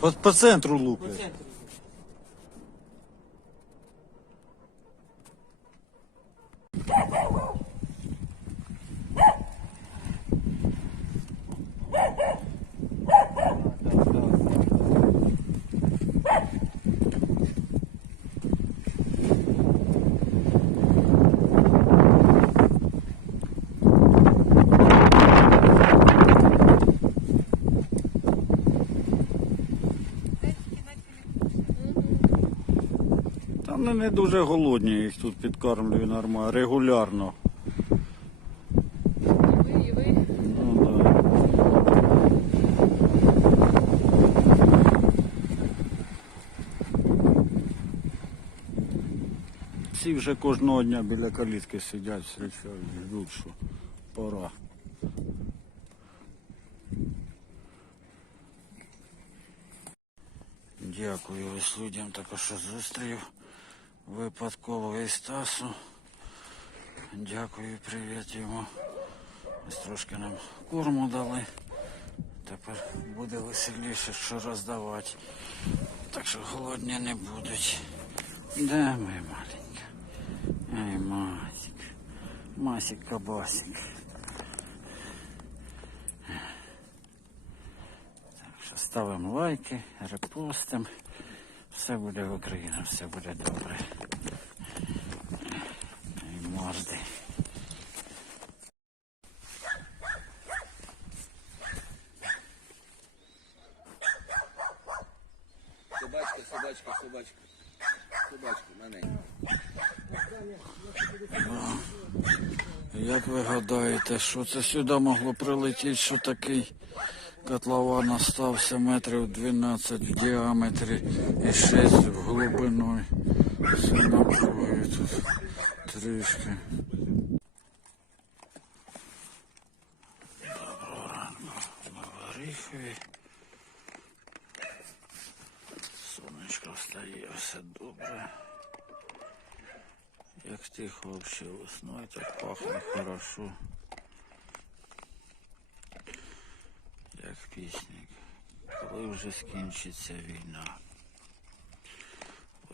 По, по центру По вони не дуже голодні, їх тут підкармлюю нормально, регулярно. Ну, да. Ці вже кожного дня біля калітки сидять, зустрічають, ждуть, що пора. Дякую ось людям також, що зустрів випадково і. Дякую, привіт йому. Ось трошки нам корму дали. Тепер буде веселіше, що роздавати. Так що голодні не будуть. Де моя маленька? Ай, Масик. Масик кабасик. Так що ставимо лайки, репостимо. Все буде Україна, все буде добре. Ай, морди. Собачка, собачка, собачка. Собачка, на неї. Як ви гадаєте, що це сюди могло прилетіти, що такий котлован остався метрів 12 в діаметрі і 6 в глибину. Все напругою тут трішки. Доброго на Оріхові. Сонечко встає, все добре. Як тихо вообще весною, так пахне хорошо. Як пісник. Коли вже скінчиться війна.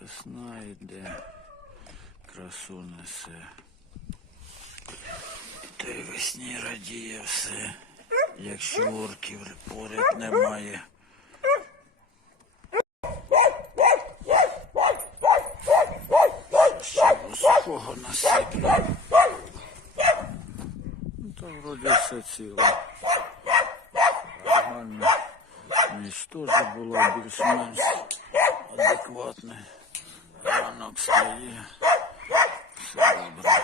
Весна йде, красу несе. Та й весні радіє все. Якщо орків поряд немає. Сухого насиплю. Ну, то вроді все ціло. Нормально. Ніч теж була більш-менш адекватна. Ранок стає. Все добре.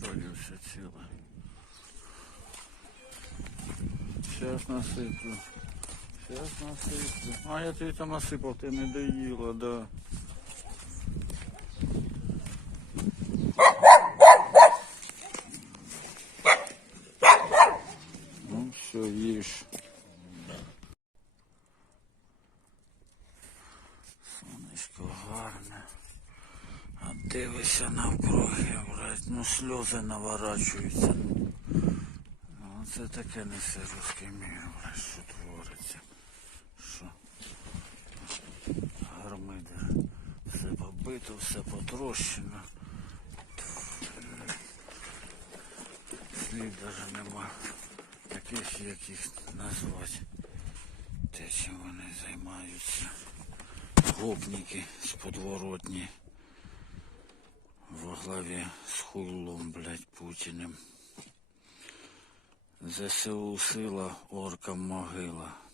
Вроді все ціле. Сейчас насиплю. Сейчас насиплю. А я тобі там насипав, ти не доїла, да. Ну все, їж. Сонечко гарне. А дивися навкруги, блядь, ну сльози наворачуються. Це таке несе русський мір, що твориться. Що? Гармиди все побито. все потрощено. Слів навіть нема таких, як їх назвати. Те, чим вони займаються. Гопники з подворотні. Во главі з хуйлом, блядь, Путіним. ЗСУ сила, оркам могила.